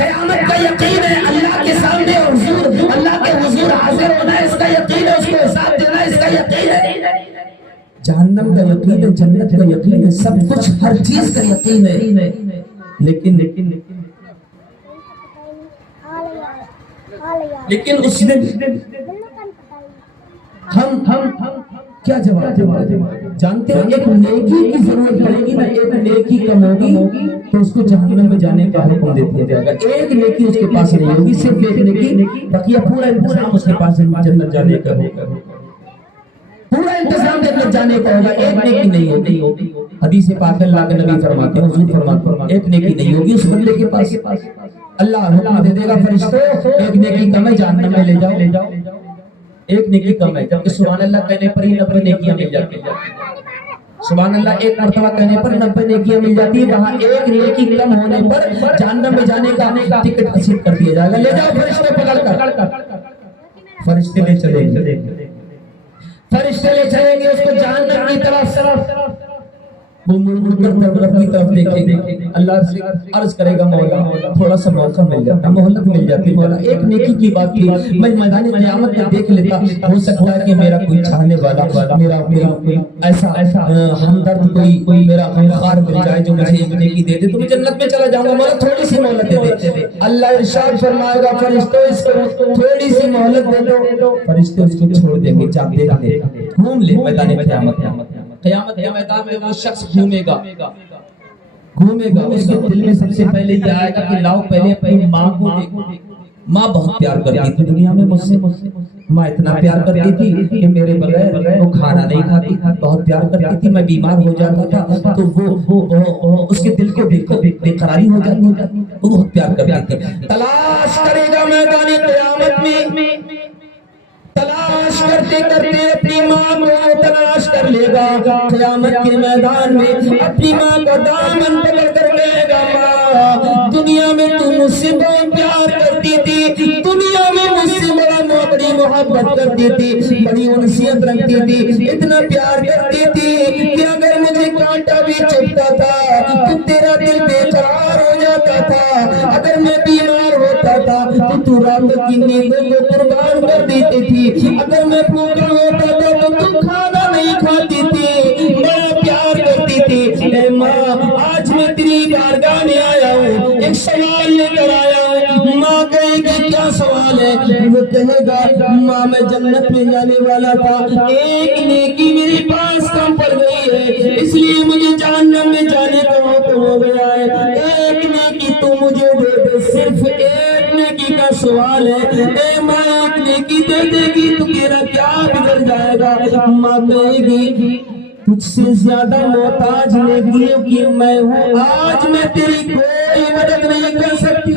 قیامت کا یقین ہے، اللہ کے سامنے حضور، اللہ کے حضور حاضر ہونا ہے اس کا یقین ہے، اس کو حساب دینا ہے اس کا یقین ہے، جہنم کا یقین ہے، جنت کا یقین ہے، سب کچھ ہر چیز کا یقین ہے، لیکن اس دن ہم کیا جواب دیں؟ جانتے ہو ایک نیکی کی ضرورت پڑے گی نا، ایک نیکی کم ہوگی تو اس کو جہنم میں جانے کا حکم دے دیا جائے گا، ایک نیکی اس کے پاس نہیں ہوگی، صرف ایک نیکی، بقیہ پورا انتظام اس کے پاس جنت جانے کا ہوگا، پورا انتظام جنت جانے کا ہوگا، ایک نیکی نہیں ہوگی۔ حدیث پاک اللہ کے نبی فرماتے ہیں، حضور فرماتے ہیں ایک نیکی نہیں ہوگی اس بندے کے پاس، اللہ حکم دے دے گا فرشتوں ایک نیکی کم ہے جہنم میں لے جاؤ، ایک نیکی کم ہے، جبکہ سبحان اللہ کہنے پر ہی 90 نیکیاں مل جاتی ہیں، سبحان اللہ ایک مرتبہ کہنے پر 90 نیکیاں مل جاتی ہیں، وہاں ایک نیکی کم ہونے پر جہنم میں جانے کا ٹکٹ حاصل کر دیا جائے گا، لے جاؤ فرشتے پکڑ کر، فرشتے لے چلیں گے، فرشتے لے چلیں گے اس کو جہنم کی طرف، وہ مڑ کر رب کی طرف دیکھیں گے، اللہ سے عرض کرے گا مولا تھوڑا سا موقع مل جاتا، مہلت مل جاتی، مولا ایک نیکی کی بات کی، میں میدان قیامت میں دیکھ لیتا، ہو سکتا ہے کہ میرا کوئی چاہنے والا، میرا ایسا ہمدرد کوئی میرا غمخوار مل جائے جو مجھے ایک نیکی دے دے تو میں جنت میں چلا جاؤں گا، مولا تھوڑی سی مہلت دے دے، اللہ ارشاد فرمائے گا فرشتوں اس کو تھوڑی سی مہلت دے دو، فرشتے اس کو چھوڑ دیں گے، جا دیکھ لے گھوم لے میدان قیامت کے میدان میں وہ شخص گھومے گا، اس کے دل میں سب سے پہلے یہ آئے گا کہ لاؤ پہلے اپنی ماں کو دیکھو، ماں بہت پیار کرتی تھی دنیا میں مجھ سے، ماں اتنا پیار کرتی تھی کہ میرے بغیر وہ کھانا نہیں کھاتی، بہت پیار کرتی تھی، میں بیمار ہو جاتا تھا تو وہ اس کے دل کو بے قراری ہو جاتی، وہ بہت پیار کرتی تھی، تلاش کرے گا میدان قیامت میں، تلاش کرتے کرتے اپنی ماں کو تلاش کر لے گا، قیامت کے میدان میں اپنی ماں کا دامن پکڑ کر کہے گا ماں دنیا میں تو مجھ سے بہت پیار کرتی تھی، دنیا میں مجھ سے بڑی محبت کرتی تھی، بڑی انسیت رکھتی تھی، اتنا پیار کرتی تھی کہ اگر مجھے کانٹا بھی چبھتا تھا تو تیرا دل بے قرار ہو جاتا تھا، اگر میں بیمار ہوتا تھا تو رات کی نیندوں کو قربان کر دیتی تھی، اگر میں بھوکا ہوتا تھا تو تم کھانا نہیں کھاتی تھی، بڑا پیار کرتی تھی، اے ماں آج میں تیری بارگاہ میں آیا ہوں، ایک سوال لے کر آیا ہوں، ماں کہے گی کیا سوال ہے؟ وہ کہے گا ماں میں جنت میں جانے والا تھا، ایک نیکی میرے پاس کم پڑ گئی ہے اس لیے مجھے جہنم میں جانے کا حکم ہو گیا ہے، ایک نیکی تو مجھے دے دے، صرف ایک نیکی کا سوال ہے، اے ماں ایک نیکی دے دے گی تو تیرا کیا بگڑ جائے گا؟ ماں کہے گی تجھ سے زیادہ محتاج نیکیوں کی میں ہوں، آج میں تیری کوئی مدد نہیں کر سکتی،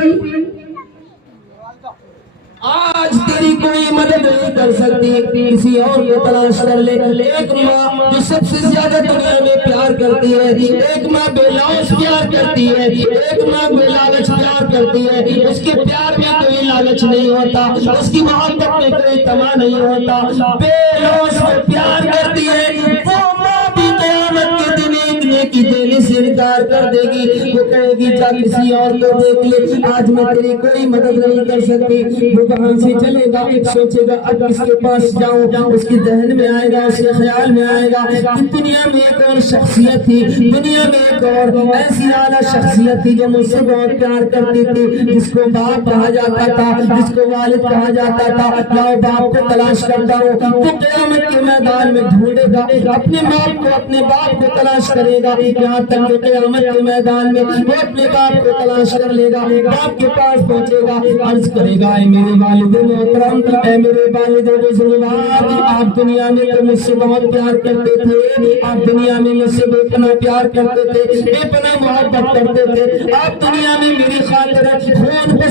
آج تیری کوئی مدد نہیں کر سکتی، کسی اور کو تلاش کر لے، ایک ماں جو سب سے زیادہ دنیا میں پیار کرتی ہے، ایک ماں بے لوث پیار کرتی ہے، ایک ماں بے لالچ پیار کرتی ہے، اس کے پیار میں کوئی لالچ نہیں ہوتا، اس کی محبت میں کوئی طمع نہیں ہوتا، بے لوث پیار کرتی ہے، وہ ماں بھی قیامت کے دن ایک نیکی دینے سے انکار کر دے گی، وہ کہے گی جا کسی اور کو دیکھ لے، آج میں تیری کوئی مدد نہیں کر سکتی، وہ وہاں سے چلے گا، سوچے گا اب کس کے پاس جاؤں، اس کی ذہن میں آئے گا، اس کے خیال میں آئے گا کہ دنیا میں ایک اور شخصیت تھی، دنیا میں ایک اور ایسی اعلیٰ شخصیت تھی جو مجھ سے بہت پیار کرتی تھی، جس کو باپ کہا جاتا تھا، جس کو والد کہا جاتا تھا، لاؤ باپ کو تلاش کرتا ہوں، تو قیامت کے میدان میں ڈھونڈے گا، اپنے باپ کو اپنے باپ کو تلاش کرے گا، یہاں تک کہ قیامت کے میدان میں وہ اپنے باپ کو تلاش کر لے گا، باپ کے پاس پہنچے گا، عرض کرے گا اے میرے والد محترم، اے میرے والد بزرگوار، آپ دنیا میں تو مجھ سے بہت پیار کرتے تھے، آپ دنیا میں مجھ سے بے پناہ پیار کرتے تھے، بے پناہ محبت کرتے تھے، آپ دنیا میں میری خاطر خون کو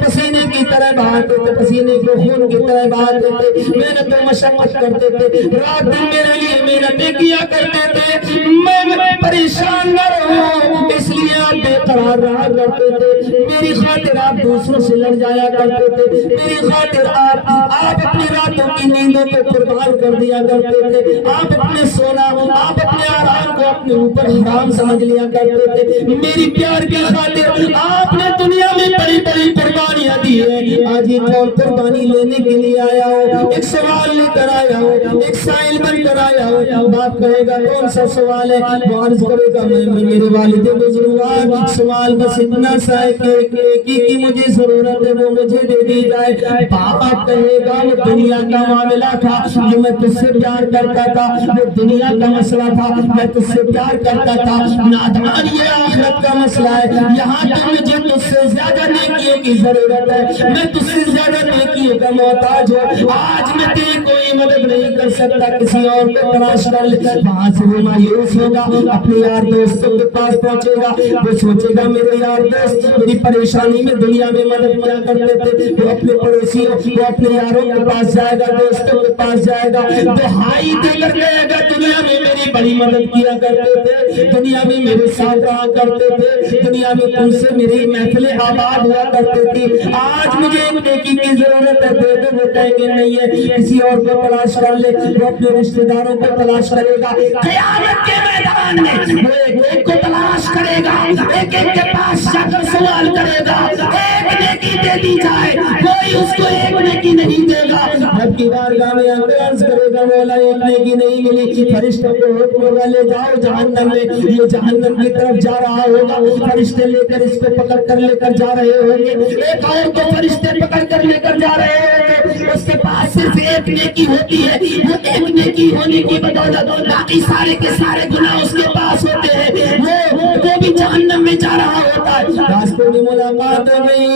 پسینے کی طرح بہاتے تھے، پسینے کو خون کی طرح بہاتے تھے، محنت و مشقت کرتے تھے، رات دن میرے لیے محنتیں کیا کرتے تھے، میں پریشان نہ رہوں اس لیے آپ بے قرار رہا کرتے تھے، میری خاطر آپ دوسروں سے لڑ جایا کرتے تھے، میری خاطر آپ اپنی راتوں کی نیندوں کو قربان کر دیا کرتے تھے، آپ اپنے سونا، آپ اپنے آرام کو اپنے اوپر حرام سمجھ لیا کرتے تھے، میری پیار کی خاطر آپ نے دنیا میں کی ہے. آج ایک اور قربانی لینے کے لیے آیا ہوں, ایک سوال لے کر آیا ہوں, ایک سائل بن کر آیا ہوں. باپ کہے گا کون سا سوال ہے؟ وہ عرض کرے گا میں میرے والد بزرگوار سوال بس اتنا سا ہے کہ ایک نیکی کی مجھے ضرورت ہے, وہ مجھے دے دی جائے. باپ کہے گا وہ دنیا کا معاملہ تھا, جو میں تجھ سے پیار کرتا تھا, وہ دنیا کا مسئلہ تھا, میں تجھ سے پیار کرتا تھا. نادان یہ آخرت کا مسئلہ ہے. یہاں تو مجھے تجھ سے زیادہ نیکیوں کی ضرورت ہے, میں تجھ سے زیادہ نیکیوں کا محتاج ہوں. آج میں تیری کوئی مدد نہیں کر سکتا, کسی اور کو تلاش کر لے. وہاں سے وہ مایوس ہوگا, اپنے یار دوستوں کے پاس پہنچے گا. وہ سوچے گا میرے یار دوست میری پریشانی میں دنیا میں مدد کیا کرتے تھے. وہ اپنے پڑوسیوں, وہ اپنے یاروں کے پاس جائے گا, دوستوں کے پاس جائے گا, دہائی دے کر کہے گا دنیا میں میری بڑی مدد کیا کرتے تھے, دنیا میں میرے ساتھ رہا کرتے تھے, دنیا میں تم سے میری محفلیں آباد ہوا کرتے تھی. آج مجھے ایک نیکی کی ضرورت ہے, دے دو. وہ کہیں گے نہیں ہے, کسی اور کو تلاش کر لے. وہ اپنے رشتہ داروں کو تلاش کرے گا. قیامت کے میدان میں وہ ایک ایک کو تلاش کرے گا, ایک ایک کے پاس جا کر سوال کرے گا. ایک نیکی دے دی جائے, کوئی اس کو ایک نیکی نہیں دے گا. رب کی بارگاہ میں عرض کرے گا مولا ایک نیکی نہیں ملی. فرشتوں کو حکم ہوگا لے جاؤ جہنم میں. یہ جہنم کی طرف جا رہا ہوگا, فرشتے لے کر اس کو پکڑ کر لے کر جا رہے ہوں گے. ایک اور کو فرشتے پکڑ کر لے کر جا رہے ہوں گے. اس کے پاس صرف ایک نیکی ہوتی ہے, وہ ایک نیکی ہونے کی بدولت باقی سارے کے سارے گناہ اس کے پاس ہوتے ہیں. وہ بھی جہنم میں جا رہا ہوتا ہے. راستے میں ملاقات ہو گئی,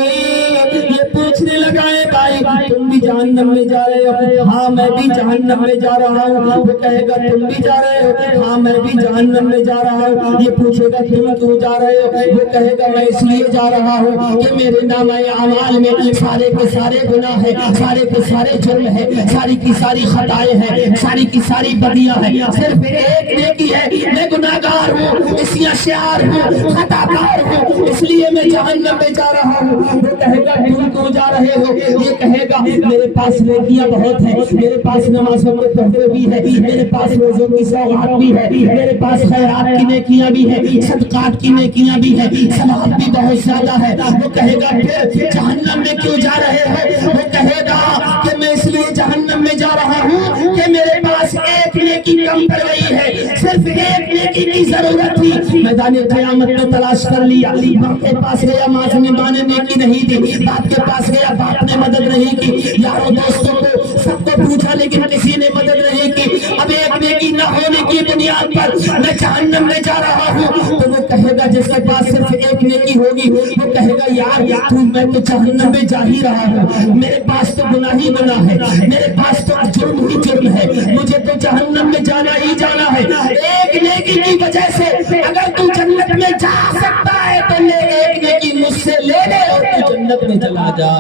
یہ پوچھنے لگا ہے بھائی تم بھی جہنم میں جا رہے ہو؟ ہاں میں بھی جہنم میں جا رہا ہوں. وہ کہے گا تم بھی جا رہے ہو؟ ہاں میں بھی جہنم میں جا رہا ہوں. یہ پوچھے گا تم کیوں جا رہے ہو؟ وہ کہے گا میں اس لیے جا رہا ہوں کہ میرے نامہ اعمال میں سارے کے سارے گناہ ہیں, سارے کے سارے جرم ہیں, ساری کی ساری خطائیں ہیں, ساری کی ساری بدیاں ہیں. صرف ایک نیکی ہے, میں گناہگار ہوں, عصیانشیار ہوں, خطا کار ہوں, اس لیے میں جہنم میں جا رہا ہوں. وہ کہے گا تم کیوں جا رہے ہو؟ یہ کہے گا میرے پاس نیکیاں بہت ہیں, میرے پاس نمازوں کے تحفے بھی ہیں, میرے پاس روزوں کی سوغات بھی ہے, میرے پاس خیرات کی نیکیاں بھی ہیں, صدقات کی نیکیاں بھی ہیں, ثواب بھی بہت زیادہ ہے. وہ کہے گا پھر جہنم میں کیوں جا رہے ہو؟ وہ کہے گا کہ میں اس لیے جہنم میں جا رہا ہوں کہ میرے پاس ایک نیکی کم پڑ گئی ہے, صرف ایک نیکی کی ضرورت تھی. میدان قیامت میں تلاش کر لیا, باپ کے پاس گیا, ماں سے ماں نے نیکی نہیں دی, باپ کے پاس گیا, باپ نے مدد نہیں کی, یاروں دوستوں کو سب کو پوچھا لیکن کسی نے مدد نہیں کی. اب ایک نیکی نہ ہونے کی بنیاد پر میں جہنم میں جا رہا ہوں. تو وہ کہے گا جس کے پاس صرف ایک نیکی ہوگی وہ کہے گا یار میں تو جہنم میں جا ہی رہا ہوں, میرے پاس تو گناہ ہی گناہ ہے, میرے پاس تو جرم ہی جرم ہے, مجھے تو جہنم میں جانا ہی جانا ہے. ایک نیکی کی وجہ سے اگر تو جنت میں جا سکتا ہے تو ایک نیکی مجھ سے لے لے اور تو جنت میں چلا جا.